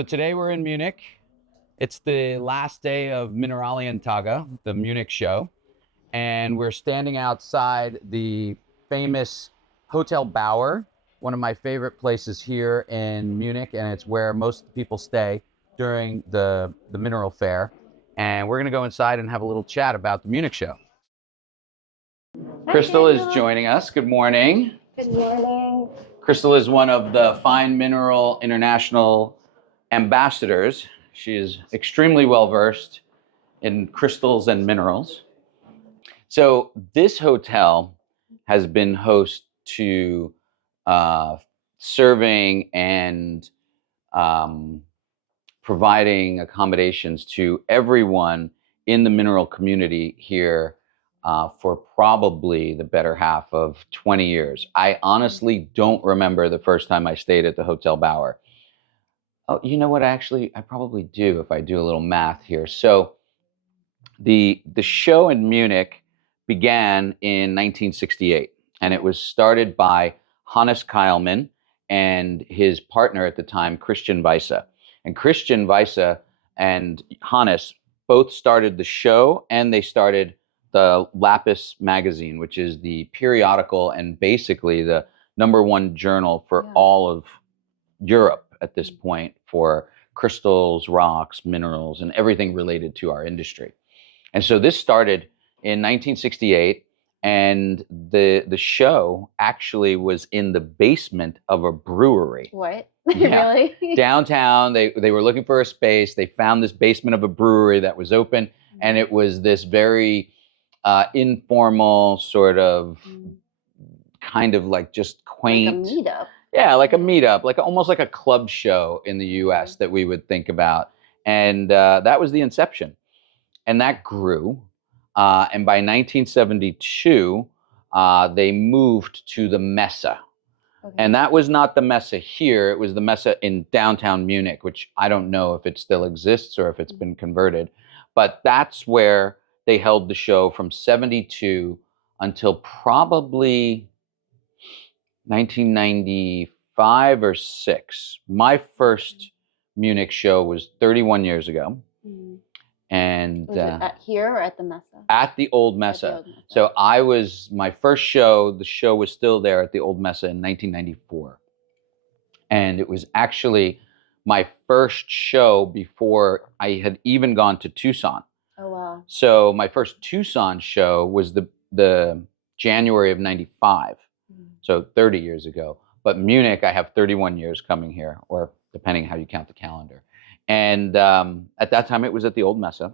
So today we're in Munich. It's the last day of Mineralientage, the Munich Show, and we're standing outside the famous Hotel Bauer, one of my favorite places here in Munich, and it's where most people stay during the mineral fair. And we're gonna go inside and have a little chat about the Munich Show. Hi, Crystal is Daniel. joining us. Good morning. Good morning. Crystal is one of the Fine Mineral International ambassadors. She is extremely well versed in crystals and minerals. So this hotel has been host to serving and providing accommodations to everyone in the mineral community here for probably the better half of 20 years. I honestly don't remember the first time I stayed at the Hotel Bauer. Oh, you know what? Actually, I probably do if I do a little math here. So the show in Munich began in 1968, and it was started by Hannes Keilmann and his partner at the time, Christian Weisse. And Christian Weisse and Hannes both started the show, and they started the Lapis magazine, which is the periodical and basically the #1 journal for all of Europe at this point for crystals, rocks, minerals, and everything related to our industry. And so this started in 1968, and the show actually was in the basement of a brewery. What? Yeah. Really? Downtown, they were looking for a space. They found this basement of a brewery that was open, and it was this very informal sort of kind of like just quaint. Like a meetup. Yeah, like a meetup, like almost like a club show in the US that we would think about. And that was the inception. And that grew. And by 1972, they moved to the Messe. Okay. And that was not the Messe here. It was the Messe in downtown Munich, which I don't know if it still exists or if it's been converted. But that's where they held the show from 72 until probably 1995 or 6. My first Munich show was 31 years ago. And was it at here or at the Messe? At the old Messe. So my first show, the show was still there at the old Messe in 1994. And it was actually my first show before I had even gone to Tucson. Oh, wow. So my first Tucson show was the January of 95. So 30 years ago. But Munich, I have 31 years coming here, or depending how you count the calendar. And at that time, it was at the old Messe,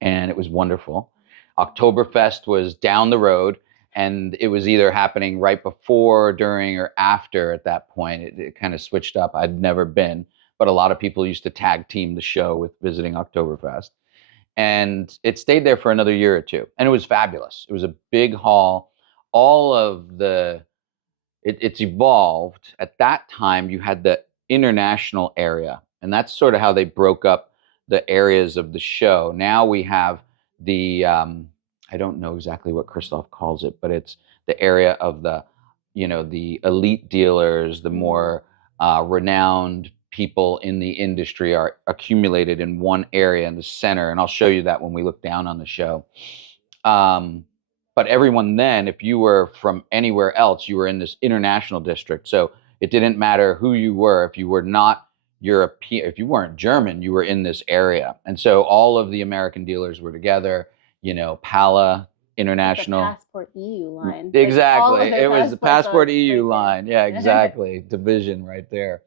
and it was wonderful. Oktoberfest was down the road, and it was either happening right before, during, or after at that point. It kind of switched up. I'd never been, but a lot of people used to tag team the show with visiting Oktoberfest. And it stayed there for another year or two, and it was fabulous. It was a big hall. All of it's evolved. At that time, you had the international area, and that's sort of how they broke up the areas of the show. Now we have the, I don't know exactly what Christoph calls it, but it's the area of the elite dealers, the more renowned people in the industry are accumulated in one area in the center. And I'll show you that when we look down on the show. But everyone then, if you were from anywhere else, you were in this international district. So it didn't matter who you were. If you were not European, if you weren't German, you were in this area. And so all of the American dealers were together, Pala International. The Passport EU line. Exactly. It was the Passport EU right line. Yeah, exactly. Division right there.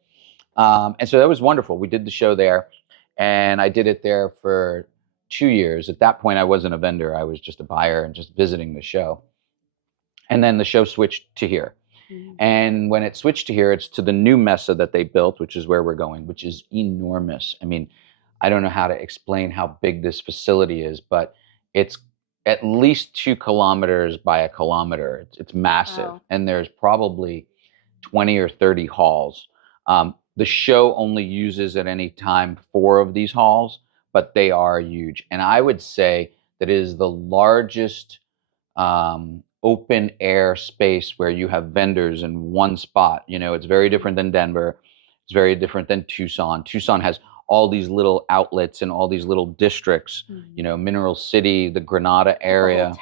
And so that was wonderful. We did the show there, and I did it there for 2 years. At that point, I wasn't a vendor. I was just a buyer and just visiting the show. And then the show switched to here. And when it switched to here, it's to the new Messe that they built, which is where we're going, which is enormous. I mean, I don't know how to explain how big this facility is, but it's at least 2 kilometers by 1 kilometer. It's massive. Wow. And there's probably 20 or 30 halls. The show only uses at any time 4 of these halls, but they are huge. And I would say that it is the largest open air space where you have vendors in one spot. It's very different than Denver. It's very different than Tucson. Tucson has all these little outlets and all these little districts, you know, Mineral City, the Granada area.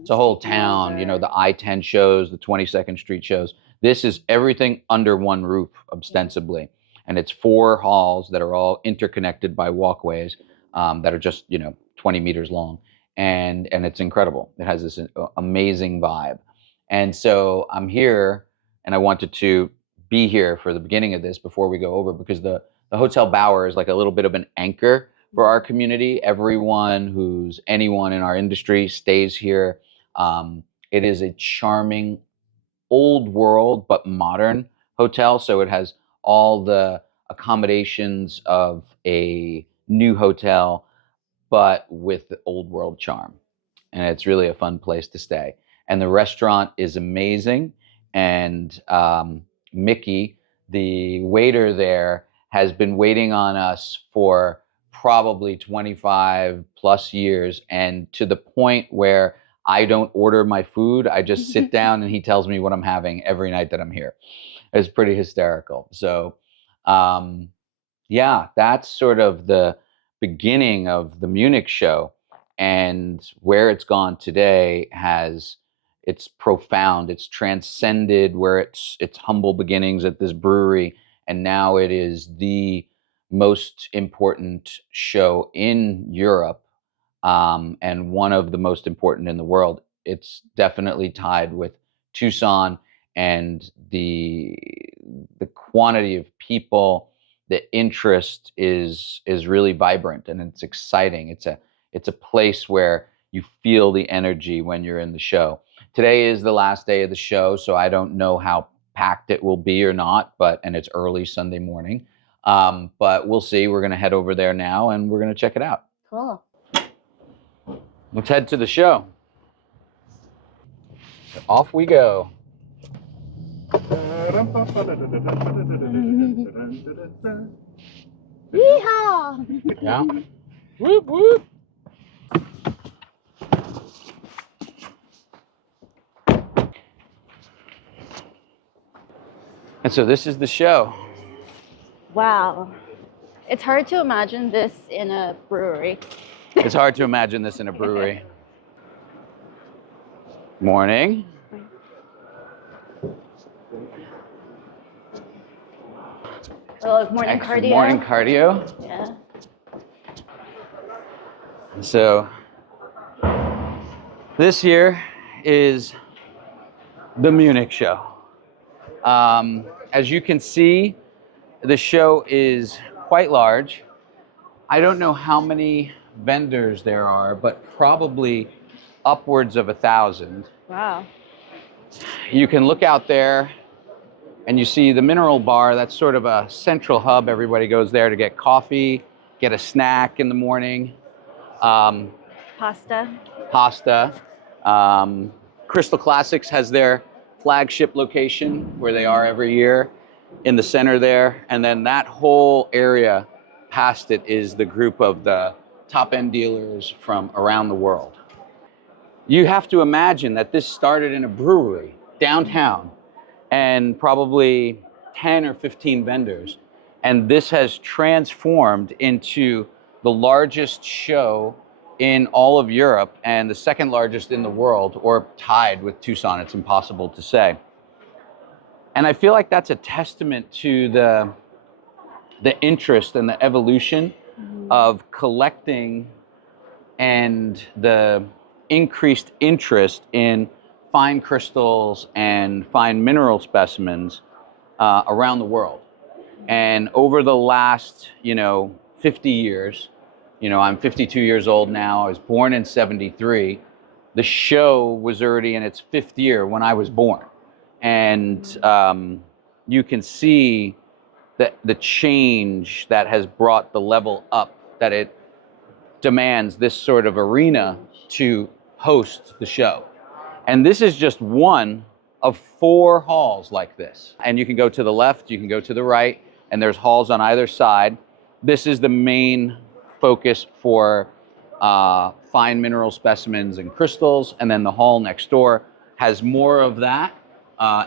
It's a whole town, you know, the I-10 shows, the 22nd Street shows. This is everything under one roof, ostensibly. And it's 4 halls that are all interconnected by walkways that are just, you know, 20 meters long. And it's incredible. It has this amazing vibe. And so I'm here, and I wanted to be here for the beginning of this before we go over, because the Hotel Bauer is like a little bit of an anchor for our community. Everyone who's anyone in our industry stays here. It is a charming, old world but modern hotel, so it has all the accommodations of a new hotel, but with the old world charm. And it's really a fun place to stay. And the restaurant is amazing. And Mickey, the waiter there, has been waiting on us for probably 25 plus years, and to the point where I don't order my food. I just sit down and he tells me what I'm having every night that I'm here. It's pretty hysterical. So yeah, that's sort of the beginning of the Munich Show, and where it's gone today it's profound. It's transcended where its humble beginnings at this brewery, and now it is the most important show in Europe, and one of the most important in the world. It's definitely tied with Tucson, and the quantity of people, the interest is really vibrant, and it's exciting. It's a place where you feel the energy when you're in the show. Today is the last day of the show, so I don't know how packed it will be or not, and it's early Sunday morning. But we'll see. We're going to head over there now, and we're going to check it out. Cool. Let's head to the show. Off we go. Yeehaw! Yeah. Whoop whoop. And so this is the show. Wow. It's hard to imagine this in a brewery. It's hard to imagine this in a brewery. Morning. Oh, morning cardio. Morning cardio. Yeah. So this here is the Munich Show. As you can see, the show is quite large. I don't know how many vendors there are, but probably upwards of 1,000. Wow. You can look out there and you see the mineral bar. That's sort of a central hub. Everybody goes there to get coffee, get a snack in the morning. Pasta. Crystal Classics has their flagship location where they are every year in the center there. And then that whole area past it is the group of the top end dealers from around the world. You have to imagine that this started in a brewery downtown and probably 10 or 15 vendors. And this has transformed into the largest show in all of Europe and the second largest in the world, or tied with Tucson. It's impossible to say. And I feel like that's a testament to the interest and the evolution of collecting and the increased interest in fine crystals and fine mineral specimens around the world. And over the last, 50 years, I'm 52 years old now. I was born in 73. The show was already in its 5th year when I was born. And you can see that the change that has brought the level up, that it demands this sort of arena to host the show. And this is just one of 4 halls like this. And you can go to the left, you can go to the right, and there's halls on either side. This is the main focus for fine mineral specimens and crystals, and then the hall next door has more of that,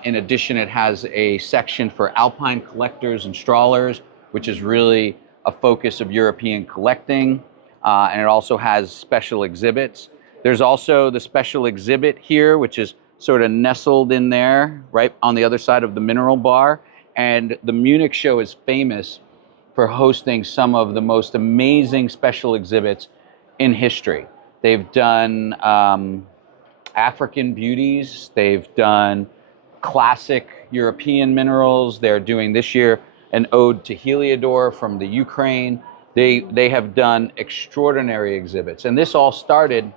In addition, it has a section for alpine collectors and strawlers, which is really a focus of European collecting. And it also has special exhibits. There's also the special exhibit here, which is sort of nestled in there, right on the other side of the mineral bar. And the Munich Show is famous for hosting some of the most amazing special exhibits in history. They've done African beauties, they've done classic European minerals. They're doing this year an ode to Heliodor from the Ukraine. They have done extraordinary exhibits. And this all started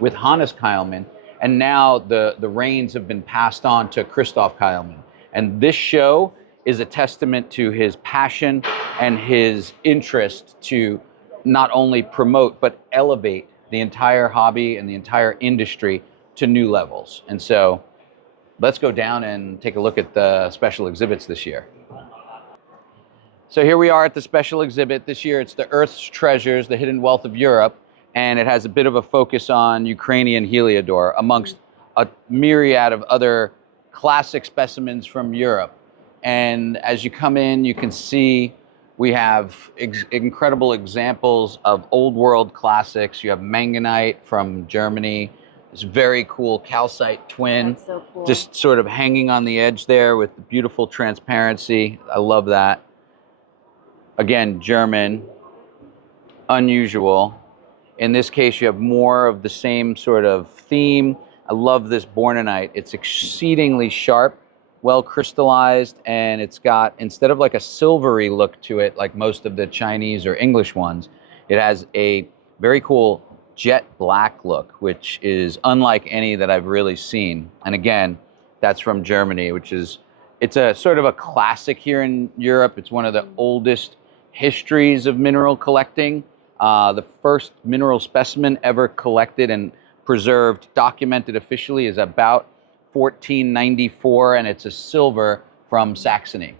with Hannes Keilmann, and now the reins have been passed on to Christoph Keilmann. And this show is a testament to his passion and his interest to not only promote, but elevate the entire hobby and the entire industry to new levels. And so let's go down and take a look at the special exhibits this year. So here we are at the special exhibit. This year it's the Earth's Treasures, the Hidden Wealth of Europe, and it has a bit of a focus on Ukrainian Heliodor amongst a myriad of other classic specimens from Europe. And as you come in, you can see we have incredible examples of old world classics. You have manganite from Germany. This very cool calcite twin. That's so cool. Just sort of hanging on the edge there with the beautiful transparency. I love that. Again, German, unusual. In this case, you have more of the same sort of theme. I love this bornonite. It's exceedingly sharp, well crystallized, and it's got, instead of like a silvery look to it, like most of the Chinese or English ones, it has a very cool jet black look, which is unlike any that I've really seen. And again, that's from Germany, which is, it's a sort of a classic here in Europe. It's one of the oldest histories of mineral collecting. The first mineral specimen ever collected and preserved, documented officially, is about 1494, and it's a silver from Saxony.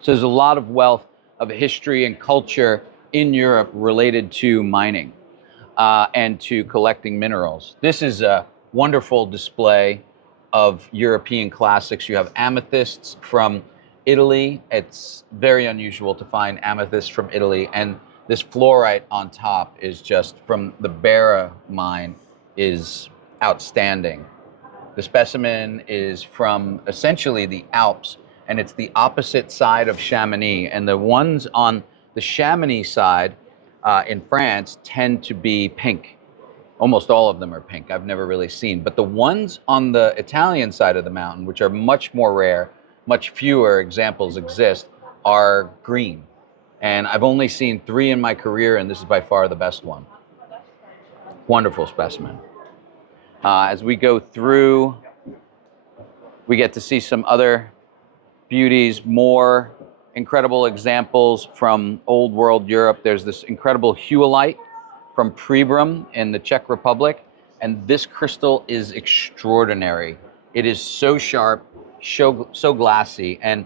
So there's a lot of wealth of history and culture in Europe related to mining and to collecting minerals. This is a wonderful display of European classics. You have amethysts from Italy. It's very unusual to find amethysts from Italy, and this fluorite on top is just from the Bera mine, is outstanding. The specimen is from essentially the Alps, and it's the opposite side of Chamonix. And the ones on the Chamonix side in France tend to be pink. Almost all of them are pink. I've never really seen. But the ones on the Italian side of the mountain, which are much more rare, much fewer examples exist, are green. And I've only seen 3 in my career, and this is by far the best one. Wonderful specimen. As we go through, we get to see some other beauties, more incredible examples from old world Europe. There's this incredible huolite from Pribram in the Czech Republic, and this crystal is extraordinary. It is so sharp, so glassy, and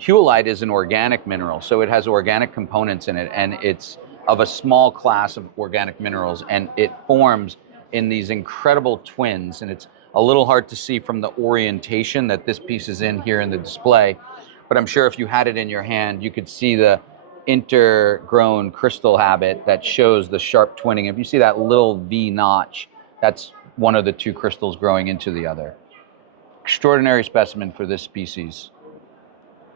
huolite is an organic mineral, so it has organic components in it, and it's of a small class of organic minerals, and it forms in these incredible twins. And it's a little hard to see from the orientation that this piece is in here in the display, but I'm sure if you had it in your hand, you could see the intergrown crystal habit that shows the sharp twinning. If you see that little V notch, that's one of the 2 crystals growing into the other. Extraordinary specimen for this species.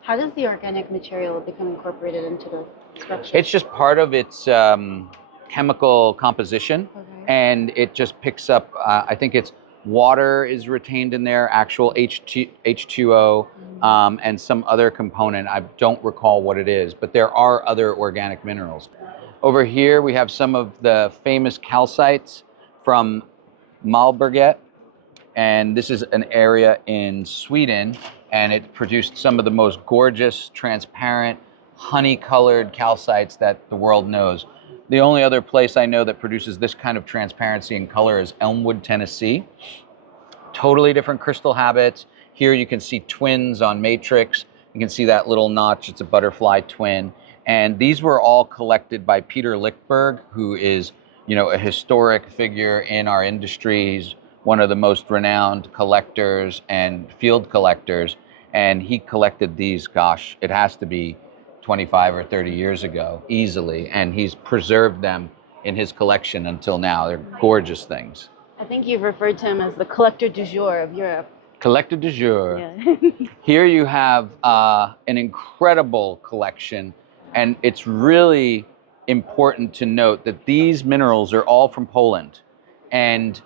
How does the organic material become incorporated into the structure? It's just part of its chemical composition, and it just picks up, I think it's water is retained in there, actual H2O, and some other component. I don't recall what it is, but there are other organic minerals. Over here, we have some of the famous calcites from Malmberget, and this is an area in Sweden, and it produced some of the most gorgeous, transparent, honey-colored calcites that the world knows. The only other place I know that produces this kind of transparency and color is Elmwood, Tennessee. Totally different crystal habits. Here you can see twins on matrix. You can see that little notch, it's a butterfly twin. And these were all collected by Peter Lichtberg, who is, you know, a historic figure in our industry. He's one of the most renowned collectors and field collectors. And he collected these, gosh, it has to be 25 or 30 years ago, easily. And he's preserved them in his collection until now. They're gorgeous things. I think you've referred to him as the collector du jour of Europe. Collector du jour. Yeah. Here you have an incredible collection, and it's really important to note that these minerals are all from Poland. And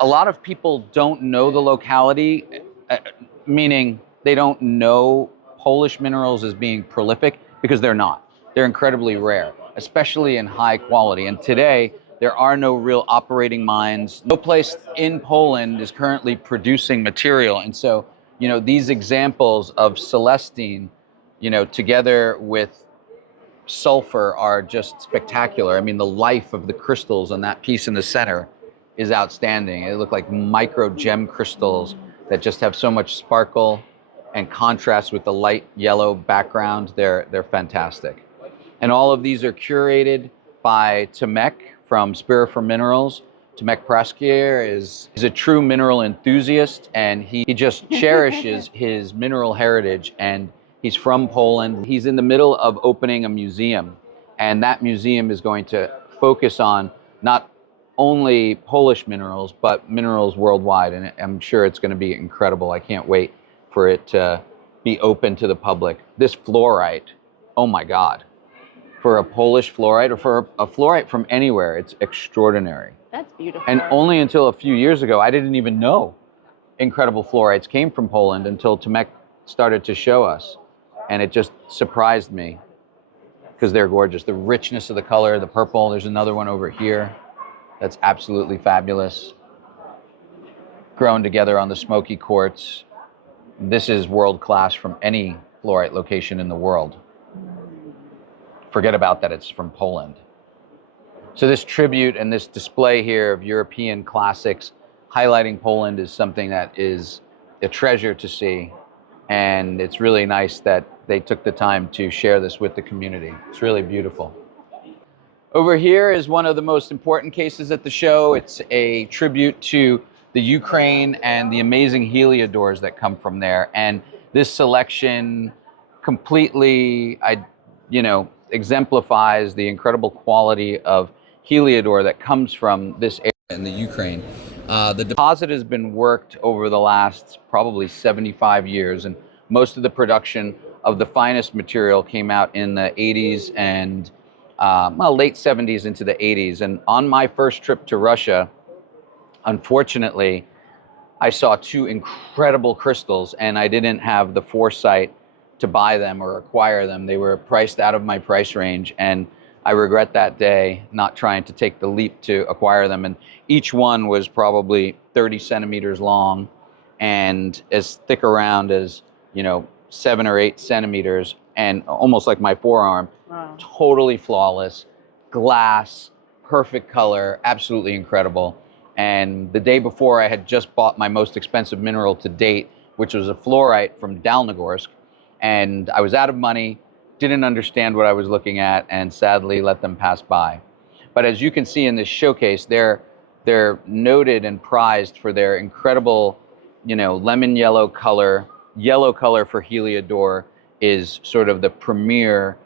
a lot of people don't know the locality, meaning they don't know Polish minerals as being prolific, because they're not. They're incredibly rare, especially in high quality. And today, there are no real operating mines. No place in Poland is currently producing material. And so, you know, these examples of celestine, you know, together with sulfur are just spectacular. I mean, the life of the crystals on that piece in the center is outstanding. They look like micro gem crystals that just have so much sparkle and contrast with the light yellow background. They're fantastic. And all of these are curated by Tomek from Spirifer Minerals. Tomek Praskier is a true mineral enthusiast, and he just cherishes his mineral heritage, and he's from Poland. He's in the middle of opening a museum, and that museum is going to focus on not only Polish minerals, but minerals worldwide, and I'm sure it's going to be incredible. I can't wait for it to be open to the public. This fluorite, oh my God. For a Polish fluorite, or for a fluorite from anywhere, it's extraordinary. That's beautiful. And only until a few years ago, I didn't even know incredible fluorites came from Poland until Tomek started to show us. And it just surprised me, because they're gorgeous. The richness of the color, the purple. There's another one over here that's absolutely fabulous. Grown together on the smoky quartz. This is world class from any fluorite location in the world. Forget about that, it's from Poland. So this tribute and this display here of European classics highlighting Poland is something that is a treasure to see. And it's really nice that they took the time to share this with the community. It's really beautiful. Over here is one of the most important cases at the show. It's a tribute to the Ukraine and the amazing Heliodors that come from there. And this selection completely, exemplifies the incredible quality of Heliodor that comes from this area in the Ukraine. The deposit has been worked over the last probably 75 years, and most of the production of the finest material came out in the 80s and late 70s into the 80s. And on my first trip to Russia, unfortunately, I saw two incredible crystals, and I didn't have the foresight to buy them or acquire them. They were priced out of my price range, and I regret that day not trying to take the leap to acquire them. And each one was probably 30 centimeters long and as thick around as, 7 or 8 centimeters, and almost like my forearm. Wow. Totally flawless, glass, perfect color, absolutely incredible. And the day before, I had just bought my most expensive mineral to date, which was a fluorite from Dalnogorsk. And I was out of money, didn't understand what I was looking at, and sadly let them pass by. But as you can see in this showcase, they're noted and prized for their incredible, lemon yellow color. Yellow color for Heliodor is sort of the premier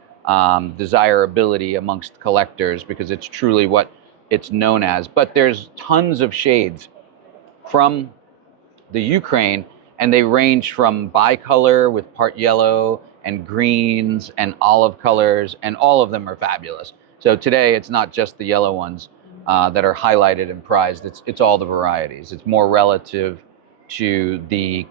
desirability amongst collectors, because it's truly what it's known as. But there's tons of shades from the Ukraine, and they range from bicolor with part yellow and greens and olive colors, and all of them are fabulous. So today it's not just the yellow ones that are highlighted and prized. It's all the varieties. It's more relative to the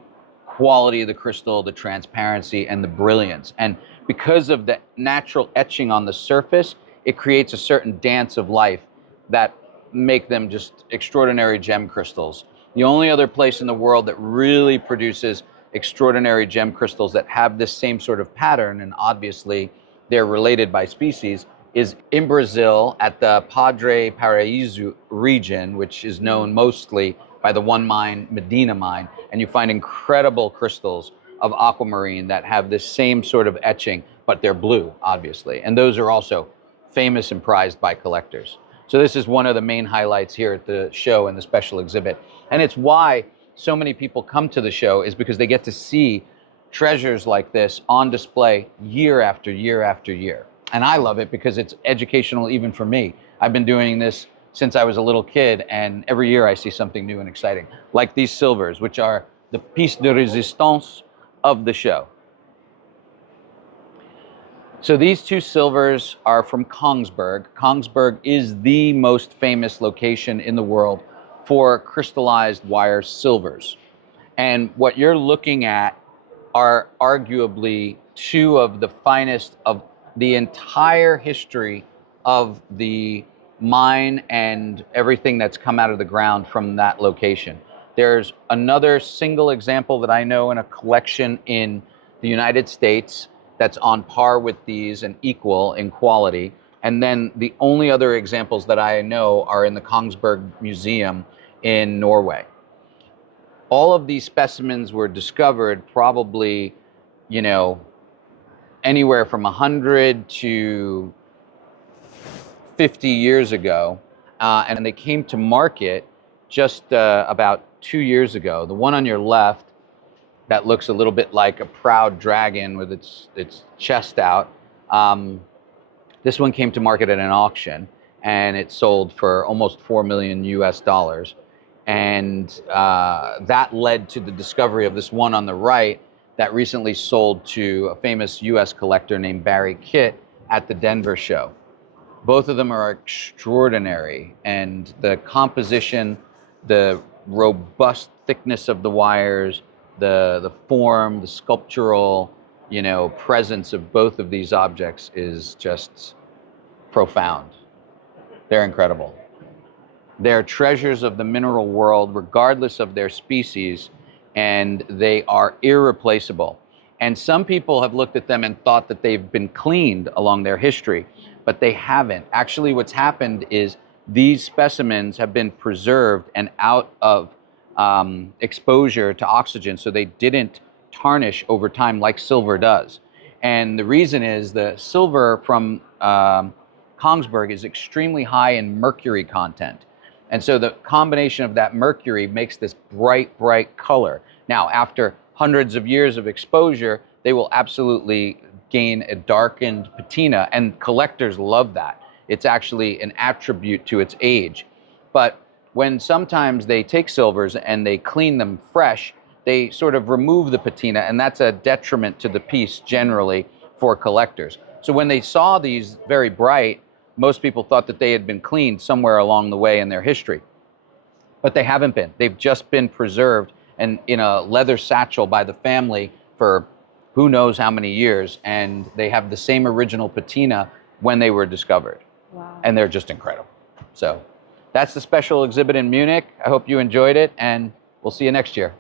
quality of the crystal, the transparency, and the brilliance. And because of the natural etching on the surface, it creates a certain dance of life that make them just extraordinary gem crystals. The only other place in the world that really produces extraordinary gem crystals that have this same sort of pattern, and obviously they're related by species, is in Brazil at the Padre Paraíso region, which is known mostly by the one mine, Medina mine. And you find incredible crystals of aquamarine that have this same sort of etching, but they're blue, obviously. And those are also famous and prized by collectors. So this is one of the main highlights here at the show and the special exhibit. And it's why so many people come to the show, is because they get to see treasures like this on display year after year after year. And I love it because it's educational even for me. I've been doing this since I was a little kid, and every year I see something new and exciting, like these silvers, which are the piece de résistance of the show. So these two silvers are from Kongsberg. Kongsberg is the most famous location in the world for crystallized wire silvers. And what you're looking at are arguably two of the finest of the entire history of the mine and everything that's come out of the ground from that location. There's another single example that I know in a collection in the United States that's on par with these and equal in quality. And then the only other examples that I know are in the Kongsberg Museum in Norway. All of these specimens were discovered probably, you know, anywhere from 100 to 50 years ago, and they came to market just about 2 years ago. The one on your left, that looks a little bit like a proud dragon with its chest out. This one came to market at an auction, and it sold for almost $4 million US. And that led to the discovery of this one on the right that recently sold to a famous US collector named Barry Kitt at the Denver show. Both of them are extraordinary, and the composition, the robust thickness of the wires, the form, the sculptural, you know, presence of both of these objects is just profound. They're incredible. They're treasures of the mineral world, regardless of their species, and they are irreplaceable. And some people have looked at them and thought that they've been cleaned along their history, but they haven't. Actually, what's happened is these specimens have been preserved and out of exposure to oxygen, so they didn't tarnish over time like silver does. And the reason is the silver from Kongsberg is extremely high in mercury content. And so the combination of that mercury makes this bright, bright color. Now, after hundreds of years of exposure, they will absolutely gain a darkened patina, and collectors love that. It's actually an attribute to its age. But when sometimes they take silvers and they clean them fresh, they sort of remove the patina, and that's a detriment to the piece generally for collectors. So when they saw these very bright, most people thought that they had been cleaned somewhere along the way in their history. But they haven't been. They've just been preserved and in a leather satchel by the family for who knows how many years, and they have the same original patina when they were discovered. Wow. And they're just incredible. So that's the special exhibit in Munich. I hope you enjoyed it, and we'll see you next year.